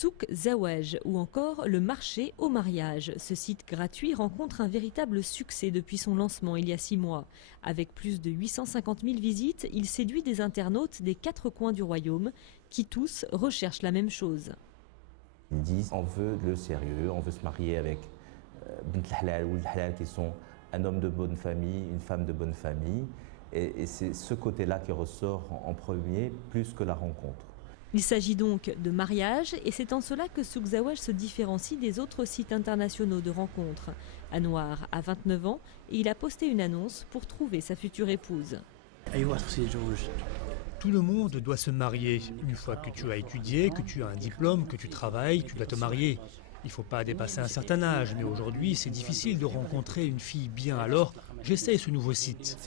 Souk Zaouaj ou encore le marché au mariage. Ce site gratuit rencontre un véritable succès depuis son lancement il y a 6 mois. Avec plus de 850 000 visites, il séduit des internautes des 4 coins du royaume qui tous recherchent la même chose. Ils disent on veut le sérieux, on veut se marier avec Bint Halal ou Halal qui sont un homme de bonne famille, une femme de bonne famille. Et c'est ce côté-là qui ressort en premier plus que la rencontre. Il s'agit donc de mariage et c'est en cela que Souk Zaouaj se différencie des autres sites internationaux de rencontres. Anouar a 29 ans et il a posté une annonce pour trouver sa future épouse. Tout le monde doit se marier. Une fois que tu as étudié, que tu as un diplôme, que tu travailles, tu dois te marier. Il ne faut pas dépasser un certain âge, mais aujourd'hui c'est difficile de rencontrer une fille bien, alors j'essaye ce nouveau site.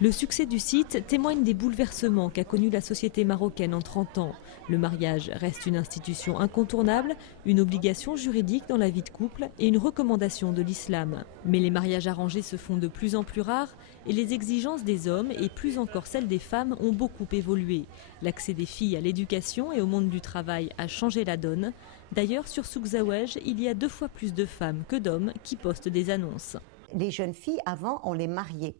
Le succès du site témoigne des bouleversements qu'a connus la société marocaine en 30 ans. Le mariage reste une institution incontournable, une obligation juridique dans la vie de couple et une recommandation de l'islam. Mais les mariages arrangés se font de plus en plus rares et les exigences des hommes et plus encore celles des femmes ont beaucoup évolué. L'accès des filles à l'éducation et au monde du travail a changé la donne. D'ailleurs, sur Souk Zaouaj, il y a 2 fois plus de femmes que d'hommes qui postent des annonces. Les jeunes filles, avant, on les mariait.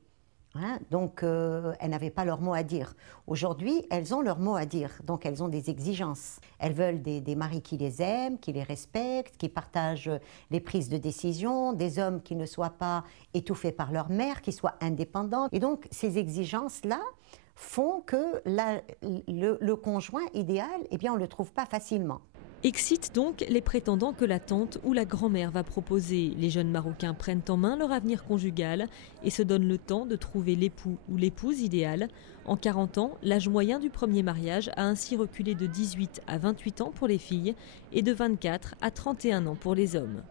Donc, elles n'avaient pas leur mot à dire. Aujourd'hui, elles ont leur mot à dire. Donc, elles ont des exigences. Elles veulent des maris qui les aiment, qui les respectent, qui partagent les prises de décision, des hommes qui ne soient pas étouffés par leur mère, qui soient indépendants. Et donc, ces exigences-là font que le conjoint idéal, eh bien, on ne le trouve pas facilement. Excite donc les prétendants que la tante ou la grand-mère va proposer. Les jeunes Marocains prennent en main leur avenir conjugal et se donnent le temps de trouver l'époux ou l'épouse idéale. En 40 ans, l'âge moyen du premier mariage a ainsi reculé de 18 à 28 ans pour les filles et de 24 à 31 ans pour les hommes.